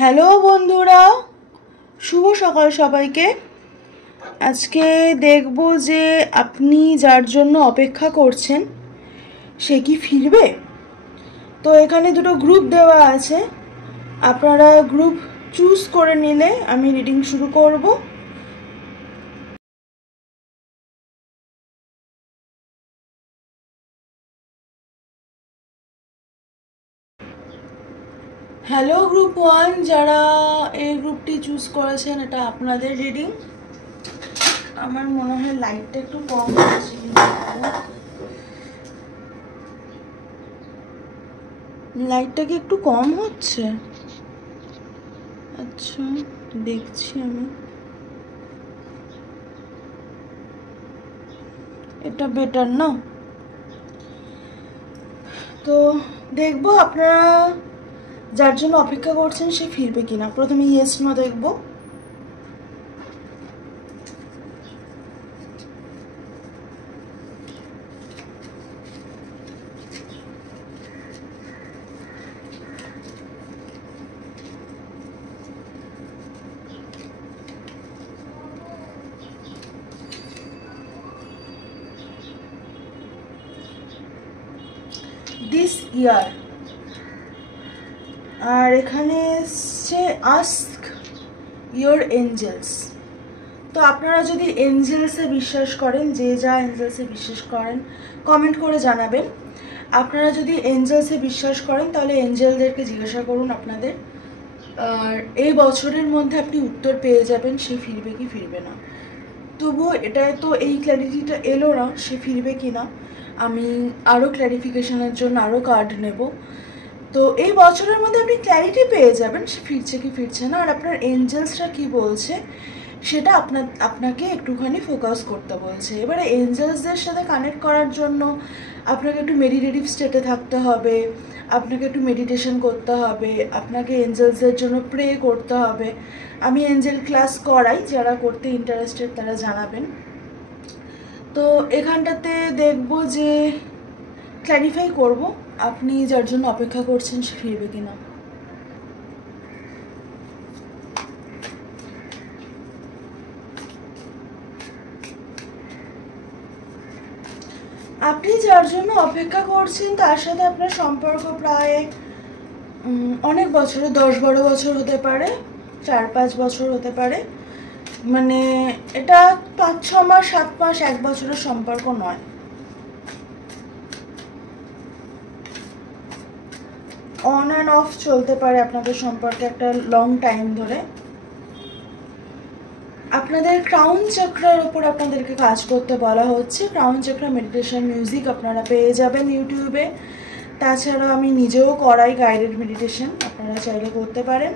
Hello বন্ধুরা, শুভ সকাল সবাইকে। আজকে দেখব যে আপনি যার জন্য অপেক্ষা করছেন সে কি ফিরবে। তো এখানে দুটো গ্রুপ দেওয়া আছে, আপনারা গ্রুপ চুজ করে নিলে আমি রিডিং শুরু করব। হ্যালো গ্রুপ 1, যারা এই গ্রুপটি চুজ করেছেন, এটা আপনাদের রিডিং। আমার মনে হয় লাইটটা একটু কম আছে, লাইটটা কি একটু কম হচ্ছে? আচ্ছা, দেখছি আমি। এটা বেটার না? তো দেখবো আপনারা যার জন্য অপেক্ষা করছেন সে ফিরবে কিনা। প্রথমে ইয়েস নো দেখবো। দিস ইয়ার, আর এখানে এসছে আস্ক ইয়োর এঞ্জেলস। তো আপনারা যদি এঞ্জেলসে বিশ্বাস করেন, যে যা এঞ্জেলসে বিশ্বাস করেন কমেন্ট করে জানাবেন। আপনারা যদি এঞ্জেলসে বিশ্বাস করেন তাহলে এঞ্জেলদেরকে জিজ্ঞাসা করুন আপনাদের, আর এই বছরের মধ্যে আপনি উত্তর পেয়ে যাবেন সে ফিরবে কি ফিরবে না। তবুও এটা তো এই ক্ল্যারিটিটা এলো না সে ফিরবে কি না। আমি আরও ক্ল্যারিফিকেশনের জন্য আরও কার্ড নেব। তো এই বছরের মধ্যে আপনি ক্ল্যারিটি পেয়ে যাবেন সে ফিরছে কি ফিরছে না। আর আপনার এঞ্জেলসরা কি বলছে সেটা আপনাকে একটুখানি ফোকাস করতে বলছে। এবারে এঞ্জেলসদের সাথে কানেক্ট করার জন্য আপনাকে একটু মেডিটেটিভ স্টেটে থাকতে হবে, আপনাকে একটু মেডিটেশন করতে হবে, আপনাকে এঞ্জেলসদের জন্য প্রে করতে হবে। আমি এঞ্জেল ক্লাস করাই, যারা করতে ইন্টারেস্টেড তারা জানাবেন। তো এখানটাতে দেখব যে ক্ল্যারিফাই করব আপনি যার জন্য অপেক্ষা করছেন সে ফিরবে কিনা। আপনি যার জন্য অপেক্ষা করছেন তার সাথে আপনার সম্পর্ক প্রায় অনেক বছরে, 10-12 বছর হতে পারে, 4-5 বছর হতে পারে। মানে এটা 5-6 মাস, 7 মাস, 1 বছরের সম্পর্ক নয়। অন অ্যান্ড অফ চলতে পারে আপনাদের সম্পর্কে একটা লং টাইম ধরে। আপনাদের ক্রাউন চক্রার উপর আপনাদেরকে কাজ করতে বলা হচ্ছে। ক্রাউন চক্রা মেডিটেশন মিউজিক আপনারা পেয়ে যাবেন ইউটিউবে। তাছাড়া আমি নিজেও করাই গাইডেড মেডিটেশন, আপনারা চাইলে করতে পারেন।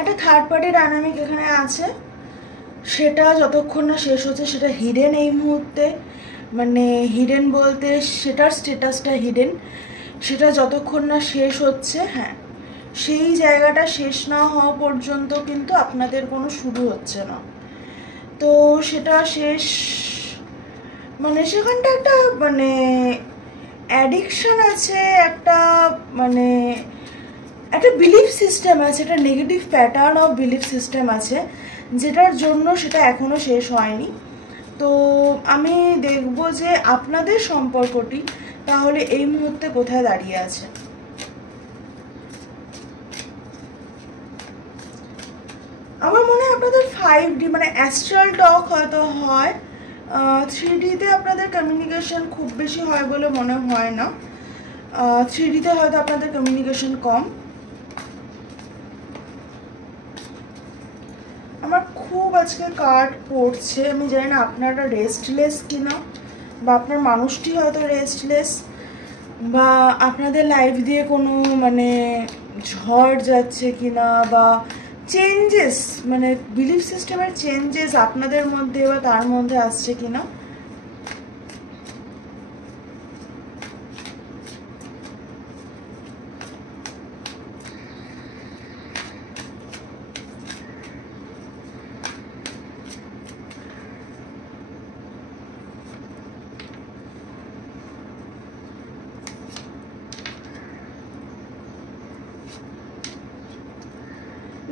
একটা থার্ড পার্টি ডাইনামিক এখানে আছে, সেটা যতক্ষণ না শেষ হচ্ছে সেটা হিডেন এই মুহূর্তে। মানে হিডেন বলতে সেটার স্ট্যাটাসটা হিডেন, সেটা যতক্ষণ না শেষ হচ্ছে, হ্যাঁ, সেই জায়গাটা শেষ না হওয়া পর্যন্ত কিন্তু আপনাদের কোনো শুরু হচ্ছে না। তো সেটা শেষ, মানে সেখানটা একটা মানে অ্যাডিকশন আছে, একটা মানে একটা বিলিফ সিস্টেম আছে, একটা negative pattern of belief system আছে, যেটার জন্য সেটা এখনো শেষ হয়নি। তো আমি দেখব যে আপনাদের সম্পর্কটি তাহলে এই মুহূর্তে কোথায় দাঁড়িয়ে আছে। আমার মনে হয় আপনাদের 5D মানে অ্যাস্ট্রাল টক হয়তো হয়, 3Dতে আপনাদের কমিউনিকেশন খুব বেশি হয় বলে মনে হয় না। 3Dতে হয়তো আপনাদের কমিউনিকেশন কম। আমার খুব আজকে কার্ড পড়ছে, আমি জানি না আপনারা রেস্টলেস কিনা, বা আপনার মানুষটি হয়তো রেস্টলেস। বা আপনাদের লাইফ দিয়ে কোনো মানে ঝড় যাচ্ছে কিনা, বা চেঞ্জেস মানে বিলিফ সিস্টেমের চেঞ্জেস আপনাদের মধ্যে বা তার মধ্যে আসছে কিনা।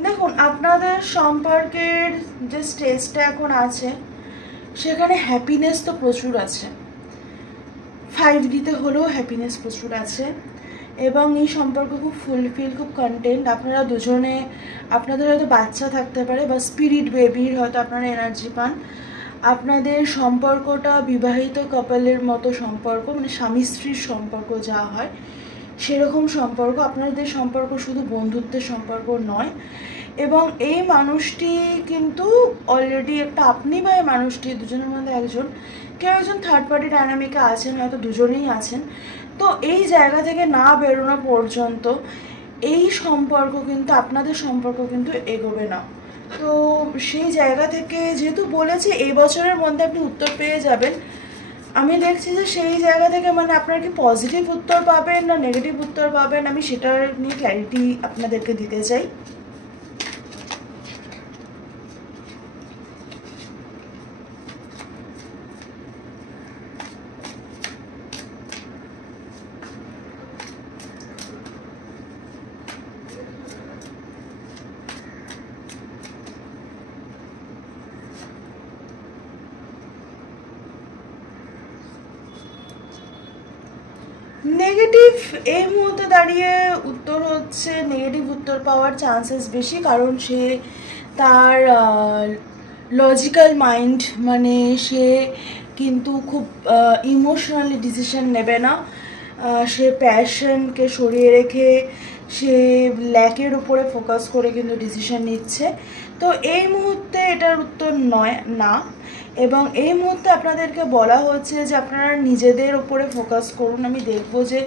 দেখুন, আপনাদের সম্পর্কের যে স্টেজটা এখন আছে সেখানে হ্যাপিনেস তো প্রচুর আছে, 5Dতে হলেও হ্যাপিনেস প্রচুর আছে, এবং এই সম্পর্ক খুব ফুলফিল, খুব কন্টেন্ট। আপনারা দুজনে, আপনাদের হয়তো বাচ্চা থাকতে পারে বা স্পিরিট বেবির হয়তো আপনারা এনার্জি পান। আপনাদের সম্পর্কটা বিবাহিত কাপলের মতো সম্পর্ক, মানে স্বামী স্ত্রীর সম্পর্ক যা হয় সেরকম সম্পর্ক। আপনাদের সম্পর্ক শুধু বন্ধুত্বের সম্পর্ক নয়, এবং এই মানুষটি কিন্তু অলরেডি একটা, আপনি বা এই মানুষটি দুজনের মধ্যে একজন, কেউ একজন থার্ড পার্টি ডায়নামিকে আছেন, হয়তো দুজনেই আছেন। তো এই জায়গা থেকে না বেরোনো পর্যন্ত এই সম্পর্ক কিন্তু, আপনাদের সম্পর্ক কিন্তু এগোবে না। তো সেই জায়গা থেকে যেহেতু বলেছি এই বছরের মধ্যে আপনি উত্তর পেয়ে যাবেন, আমি দেখছি যে সেই জায়গা থেকে মানে আপনার কি পজিটিভ উত্তর পাবেন না নেগেটিভ উত্তর পাবেন, আমি সেটার নিয়ে ক্ল্যারিটি আপনাদেরকে দিতে চাই। নেগেটিভ এই মুহূর্তে দাঁড়িয়ে উত্তর হচ্ছে, নেগেটিভ উত্তর পাওয়ার চান্সেস বেশি, কারণ সে তার লজিক্যাল মাইন্ড, মানে সে কিন্তু খুব ইমোশনালি ডিসিশন নেবে না। সে প্যাশনকে সরিয়ে রেখে সে ল্যাকের উপরে ফোকাস করে কিন্তু ডিসিশন নিচ্ছে। তো এই মুহূর্তে এটার উত্তর নয় না, এবং এই মুহূর্তে আপনাদেরকে বলা হচ্ছে যে আপনারা নিজেদের ওপরে ফোকাস করুন। আমি দেখব যে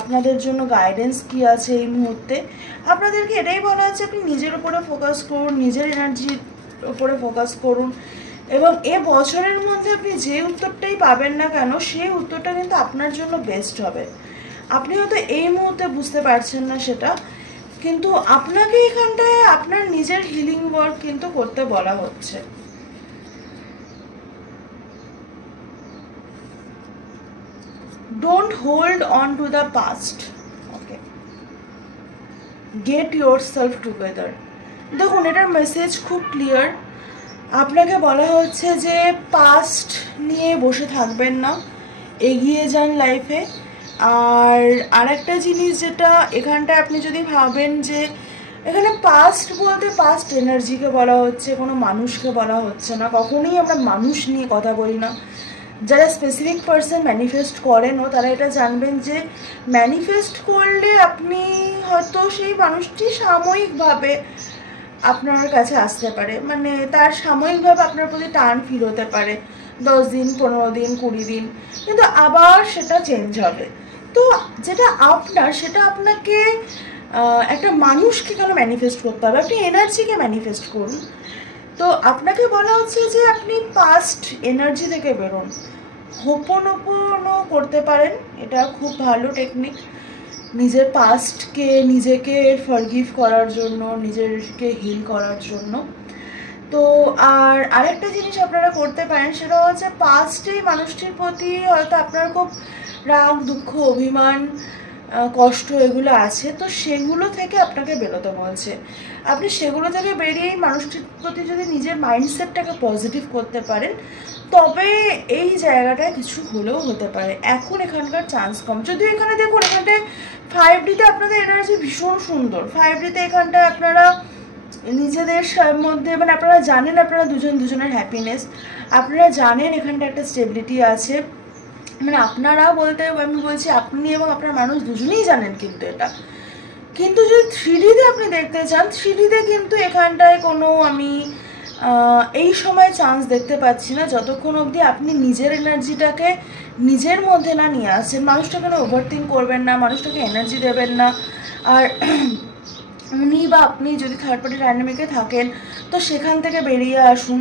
আপনাদের জন্য গাইডেন্স কি আছে এই মুহূর্তে। আপনাদেরকে এটাই বলা হচ্ছে আপনি নিজের উপরে ফোকাস করুন, নিজের এনার্জির উপরে ফোকাস করুন, এবং এ বছরের মধ্যে আপনি যে উত্তরটাই পাবেন না কেন সেই উত্তরটা কিন্তু আপনার জন্য বেস্ট হবে। আপনি হয়তো এই মুহূর্তে বুঝতে পারছেন না সেটা, কিন্তু আপনাকে এখানটায় আপনার নিজের হিলিং ওয়ার্ক কিন্তু করতে বলা হচ্ছে। Don't hold on to the past. Okay. Get yourself together. দেখুন, এটার মেসেজ খুব ক্লিয়ার। আপনাকে বলা হচ্ছে যে পাস্ট নিয়ে বসে থাকবেন না, এগিয়ে যান লাইফে। আর আরেকটা জিনিস যেটা এখানটায় আপনি যদি ভাবেন যে এখানে পাস্ট বলতে পাস্ট এনার্জিকে বলা হচ্ছে, কোনো মানুষকে বলা হচ্ছে না। কখনোই আমরা মানুষ নিয়ে কথা বলি না। যারা স্পেসিফিক পার্সন ম্যানিফেস্ট করেনও তারা এটা জানবেন যে ম্যানিফেস্ট করলে আপনি হয়তো সেই মানুষটি সাময়িকভাবে আপনার কাছে আসতে পারে, মানে তার সাময়িকভাবে আপনার প্রতি টান ফিল হতে পারে, 10 দিন, 15 দিন, 20 দিন, কিন্তু আবার সেটা চেঞ্জ হবে। তো যেটা আপনার, সেটা আপনাকে একটা মানুষকে কেন ম্যানিফেস্ট করতে হবে, আপনি এনার্জিকে ম্যানিফেস্ট করুন। তো আপনাকে বলা হচ্ছে যে আপনি পাস্ট এনার্জি থেকে বেরোন, হোপোনোপোনো করতে পারেন, এটা খুব ভালো টেকনিক নিজের পাস্টকে নিজেকে ফরগিভ করার জন্য, নিজেকে হিল করার জন্য। তো আর আরেকটা জিনিস আপনারা করতে পারেন, সেটা হচ্ছে পাস্টে মানুষটির প্রতি হয়তো আপনার খুব রাগ, দুঃখ, অভিমান, কষ্ট এগুলো আছে, তো সেগুলো থেকে আপনাকে বেরোতে বলছে। আপনি সেগুলো থেকে বেরিয়ে মানুষটির প্রতি যদি নিজের মাইন্ডসেটটাকে পজিটিভ করতে পারেন, তবে এই জায়গাটায় কিছু হলেও হতে পারে। এখন এখানকার চান্স কম, যদিও এখানে দেখুন এখানটায় 5Dতে আপনাদের এনার্জি ভীষণ সুন্দর। 5Dতে এখানটায় আপনারা নিজেদের মধ্যে, মানে আপনারা জানেন আপনারা দুজনের হ্যাপিনেস, আপনারা জানেন এখানটা একটা স্টেবিলিটি আছে, মানে আপনারা বলতে আমি বলছি আপনি এবং আপনার মানুষ দুজনেই জানেন কিন্তু এটা। কিন্তু যদি 3Dতে আপনি দেখতে চান, 3Dতে কিন্তু এখানটায় কোনো আমি এই সময় চান্স দেখতে পাচ্ছি না, যতক্ষণ অবধি আপনি নিজের এনার্জিটাকে নিজের মধ্যে না নিয়ে আসছেন। মানুষটাকে না ওভারথিঙ্ক করবেন না, মানুষটাকে এনার্জি দেবেন না। আর উনি বা আপনি যদি থার্ড পার্টি ডাইনামিকে থাকেন তো সেখান থেকে বেরিয়ে আসুন,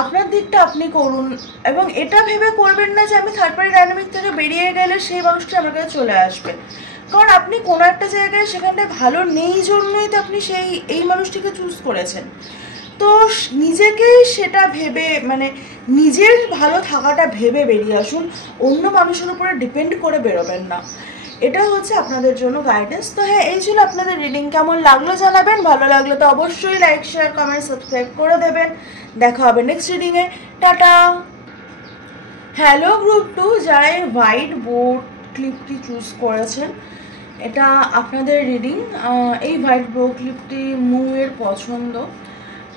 আপনার দিকটা আপনি করুন। এবং এটা ভেবে করবেন না যে আমি থার্ড পার্টি ডাইনামিক থেকে বেরিয়ে গেলে সেই মানুষটা আমার কাছে চলে আসবে, কারণ আপনি কোনো একটা জায়গায় সেখানটায় ভালো নেই জন্যই তো আপনি এই মানুষটিকে চুজ করেছেন। তো নিজেকে সেটা ভেবে, মানে নিজের ভালো থাকাটা ভেবে বেরিয়ে আসুন, অন্য মানুষের উপরে ডিপেন্ড করে বেরোবেন না। এটা হচ্ছে আপনাদের জন্য গাইডেন্স। তো হ্যাঁ, এই ছিল আপনাদের রিডিং। কেমন লাগলো জানাবেন, ভালো লাগলো তো অবশ্যই লাইক, শেয়ার, কমেন্ট, সাবস্ক্রাইব করে দেবেন। দেখা হবে নেক্সট রিডিংয়ে। টাটা। হ্যালো গ্রুপ 2, যারা এই হোয়াইট বোর্ড ক্লিপটি চুজ করেছেন, এটা আপনাদের রিডিং। এই হোয়াইট বোর্ড ক্লিপটি মুয়ের পছন্দ।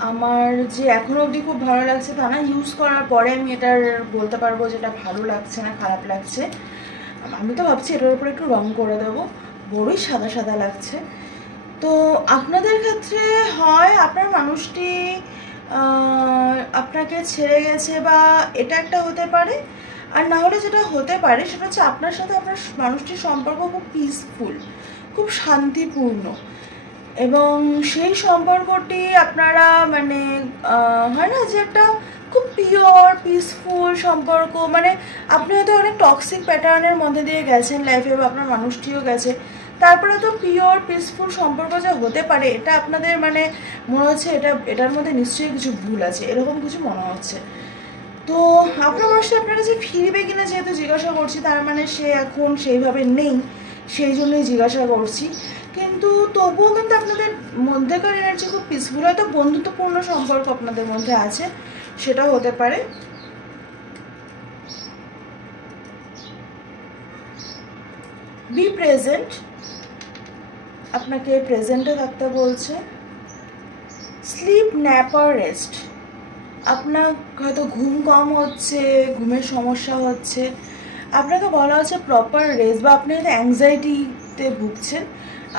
আমার যে এখনও অবধি খুব ভালো লাগছে তা না, ইউজ করার পরে আমি এটার বলতে পারবো যে এটা ভালো লাগছে না খারাপ লাগছে। আমি তো ভাবছি এটার উপরে একটু রং করে দেবো, বড়ই সাদা সাদা লাগছে। তো আপনাদের ক্ষেত্রে হয় আপনার মানুষটি আপনাকে ছেড়ে গেছে, বা এটা একটা হতে পারে। আর না হলে যেটা হতে পারে সেটা হচ্ছে আপনার সাথে আপনার মানুষটির সম্পর্ক খুব পিসফুল, খুব শান্তিপূর্ণ, এবং সেই সম্পর্কটি আপনারা মানে হয় না যে একটা খুব পিওর পিসফুল সম্পর্ক, মানে আপনি হয়তো অনেক টক্সিক প্যাটার্নের মধ্যে দিয়ে গেছেন লাইফে, বা আপনার মানুষটিও গেছে, তারপরে তো পিওর পিসফুল সম্পর্ক যা হতে পারে, এটা আপনাদের মানে মনে হচ্ছে এটার মধ্যে নিশ্চয়ই কিছু ভুল আছে, এরকম কিছু মনে হচ্ছে। তো আপনার মানুষটা আপনার কাছে ফিরবে কিনা যেহেতু জিজ্ঞাসা করছি, তার মানে সে এখন সেইভাবে নেই, সেই জন্যই জিজ্ঞাসা করছি। কিন্তু তবুও কিন্তু আপনাদের মধ্যেকার এনার্জি খুব পিসফুল, হয়তো বন্ধুত্বপূর্ণ সম্পর্ক আপনাদের মধ্যে আছে, সেটাও হতে পারে। বি প্রেজেন্ট, আপনাকে প্রেজেন্টে থাকতে বলছে। স্লিপ, ন্যাপ আর রেস্ট, আপনার হয়তো ঘুম কম হচ্ছে, ঘুমের সমস্যা হচ্ছে, আপনাকে বলা হচ্ছে প্রপার রেস্ট, বা আপনি হয়তো অ্যাংজাইটিতে ভুগছেন,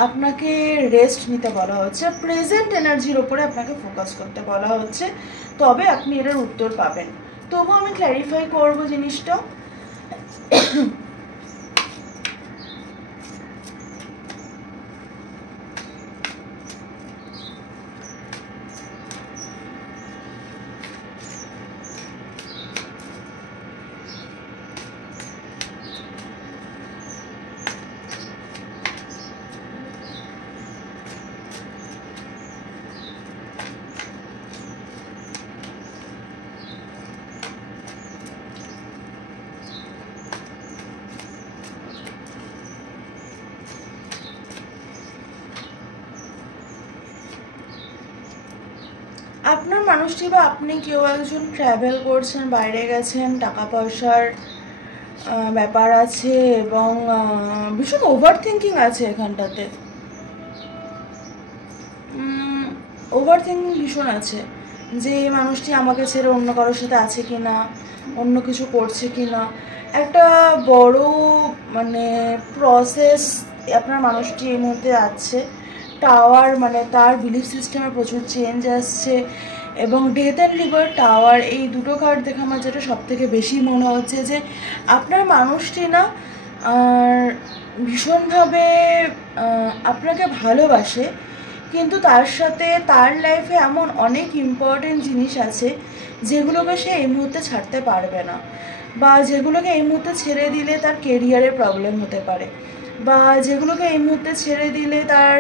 আপনাকে রেস্ট নিতে বলা হচ্ছে। প্রেজেন্ট এনার্জির ওপরে আপনাকে ফোকাস করতে বলা হচ্ছে, তবে আপনি এটার উত্তর পাবেন। তবুও আমি ক্ল্যারিফাই করবো জিনিসটা। আপনার মানুষটি বা আপনি কেউ একজন ট্র্যাভেল করছেন, বাইরে গেছেন, টাকা পয়সার ব্যাপার আছে, এবং ভীষণ ওভার থিঙ্কিং আছে এখানটাতে। ওভার থিঙ্কিং ভীষণ আছে যে এই মানুষটি আমাকে ছেড়ে অন্য কারোর সাথে আছে কি না, অন্য কিছু করছে কি না। একটা বড় মানে প্রসেস আপনার মানুষটি এই মুহূর্তে আছে। টাওয়ার, মানে তার বিলিফ সিস্টেমে প্রচুর চেঞ্জ আসছে, এবং ডেথ অ্যান্ড রিবার টাওয়ার, এই দুটো কার্ড দেখে আমার যেটা সবথেকে বেশি মনে হচ্ছে যে আপনার মানুষটি না ভীষণভাবে আপনাকে ভালোবাসে, কিন্তু তার সাথে তার লাইফে এমন অনেক ইম্পর্টেন্ট জিনিস আছে যেগুলোকে সে এই মুহূর্তে ছাড়তে পারবে না, বা যেগুলোকে এই মুহূর্তে ছেড়ে দিলে তার কেরিয়ারে প্রবলেম হতে পারে, বা যেগুলোকে এই মুহূর্তে ছেড়ে দিলে তার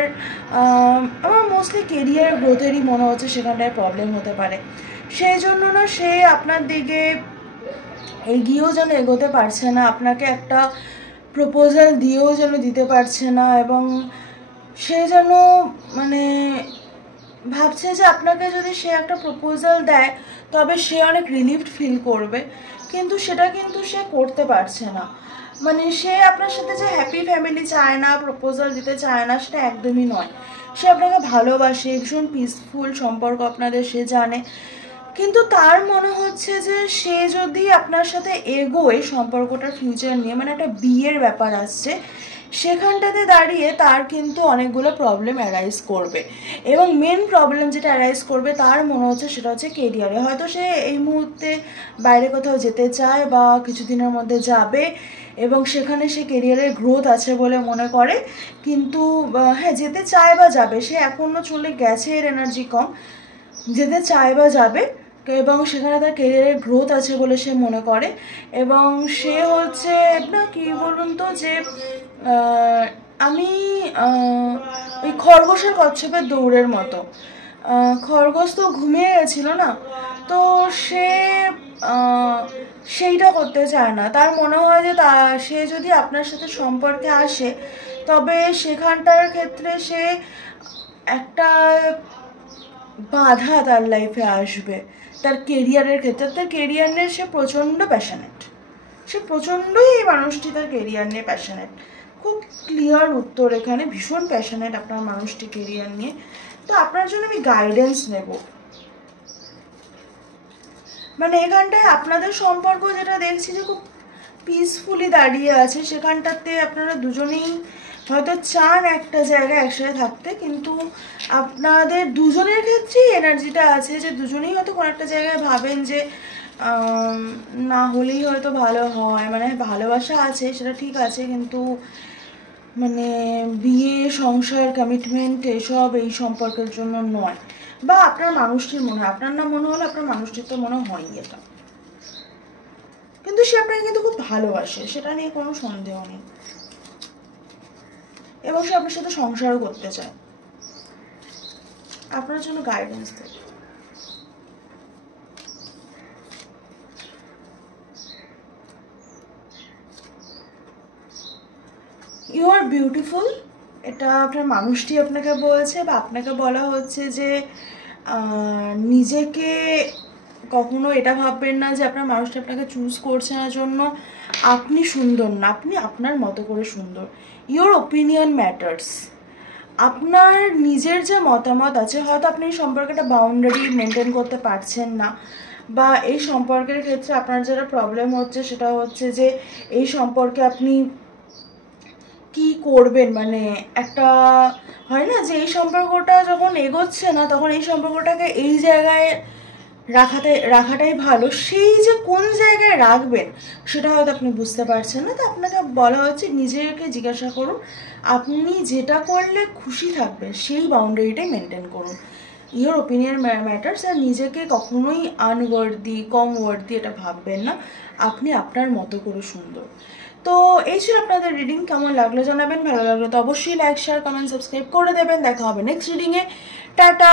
আমার মোস্টলি কেরিয়ার গ্রোথেরই মনে হচ্ছে সেখানটায় প্রবলেম হতে পারে। সেই জন্য না সে আপনার দিকে এগিয়েও যেন এগোতে পারছে না, আপনাকে একটা প্রপোজাল দিয়েও যেন দিতে পারছে না, এবং সে যেন মানে ভাবছে যে আপনাকে যদি সে একটা প্রপোজাল দেয় তবে সে অনেক রিলিফড ফিল করবে, কিন্তু সেটা কিন্তু সে করতে পারছে না। মানে সে আপনার সাথে যে হ্যাপি ফ্যামিলি চায় না, প্রপোজাল দিতে চায় না, সেটা একদমই নয়। সে আপনাকে ভালোবাসে, ভীষণ পিসফুল সম্পর্ক আপনাদের, সে জানে, কিন্তু তার মনে হচ্ছে যে সে যদি আপনার সাথে এগোয় সম্পর্কটার ফিউচার নিয়ে, মানে একটা বিয়ের ব্যাপার আসছে, সেখানটাতে দাঁড়িয়ে তার কিন্তু অনেকগুলো প্রবলেম অ্যারাইজ করবে, এবং মেন প্রবলেম যেটা অ্যারাইজ করবে তার মনে হচ্ছে সেটা হচ্ছে কেরিয়ারে। হয়তো সে এই মুহূর্তে বাইরে কোথাও যেতে চায় বা কিছুদিনের মধ্যে যাবে এবং সেখানে সে কেরিয়ারের গ্রোথ আছে বলে মনে করে, কিন্তু হ্যাঁ যেতে চায় বা যাবে, সে এখনও চলে গেছে, এর এনার্জি কম, যেতে চায় বা যাবে এবং সেখানে তার কেরিয়ারের গ্রোথ আছে বলে সে মনে করে। এবং সে হচ্ছে না কি বলুন তো, যে আমি ওই খরগোশের কচ্ছপের দৌড়ের মতো, খরগোশ তো ঘুমিয়ে গেছিল না, তো সে সেইটা করতে চায় না। তার মনে হয় যে সে যদি আপনার সাথে সম্পর্কে আসে তবে সেখানটার ক্ষেত্রে সে একটা বাধা তার লাইফে আসবে, তার কেরিয়ারের ক্ষেত্রে। তার কেরিয়ার নিয়ে সে প্রচণ্ড প্যাশনেট, সে প্রচণ্ডই, এই মানুষটি তার কেরিয়ার নিয়ে প্যাশনেট। খুব ক্লিয়ার উত্তর এখানে, ভীষণ প্যাশনেট আপনার মানুষটি কেরিয়ার নিয়ে। তো আপনার জন্য আমি গাইডেন্স নেব, মানে এখানটায় আপনাদের সম্পর্ক যেটা দেখছি যে খুব পিসফুলি দাঁড়িয়ে আছে, সেখানটাতে আপনারা দুজনেই হয়তো চান একটা জায়গায় একসাথে থাকতে, কিন্তু আপনাদের দুজনের ক্ষেত্রেই এনার্জিটা আছে যে দুজনেই হয়তো কোনো একটা জায়গায় ভাবেন যে না হলেই হয়তো ভালো হয়, মানে ভালোবাসা আছে সেটা ঠিক আছে, কিন্তু মানে বিয়ে, সংসার, কমিটমেন্ট এসব এই সম্পর্কের জন্য নয়। বা আপনার মানুষটির মনে হয়, আপনার না মনে হলে আপনার মানুষটির তো মনে হয়ই এটা, কিন্তু সে আপনাকে কিন্তু খুব ভালোবাসে, সেটা নিয়ে কোনো সন্দেহ নেই, এবং সে আপনার সাথে সংসারও করতে চায়। আপনার জন্য গাইডেন্স দেয়। ইউ আর বিউটিফুল, এটা আপনার মানুষটি আপনাকে বলছে, বা আপনাকে বলা হচ্ছে যে নিজেকে কখনো এটা ভাববেন না যে আপনার মানুষটা আপনাকে চুজ করছে না জন্য আপনি সুন্দর না, আপনি আপনার মতো করে সুন্দর। Your opinion matters. আপনার নিজের যে মতামত আছে, হয়তো আপনি এই সম্পর্কে একটা বাউন্ডারি মেনটেন করতে পারছেন না, বা এই সম্পর্কের ক্ষেত্রে আপনার যেটা প্রবলেম হচ্ছে সেটা হচ্ছে যে এই সম্পর্কে আপনি কি করবেন, মানে একটা হয় না যে এই সম্পর্কটা যখন এগোচ্ছে না তখন এই সম্পর্কটাকে এই জায়গায় রাখাটাই ভালো, সেই যে কোন জায়গায় রাখবেন সেটা হয়তো আপনি বুঝতে পারছেন না। তো আপনাকে বলা হচ্ছে নিজেকে জিজ্ঞাসা করুন আপনি যেটা করলে খুশি থাকবেন সেই বাউন্ডারিটাই মেনটেন করুন। Your opinion matters. আর নিজেকে কখনোই আনওয়ার্দি, কম ওয়ার্দি এটা ভাববেন না, আপনি আপনার মতো করে সুন্দর। তো এই ছিল আপনাদের রিডিং, কেমন লাগলো জানাবেন, ভালো লাগলো তো অবশ্যই লাইক, শেয়ার, কমেন্ট, সাবস্ক্রাইব করে দেবেন। দেখা হবে নেক্সট রিডিংয়ে, টাটা।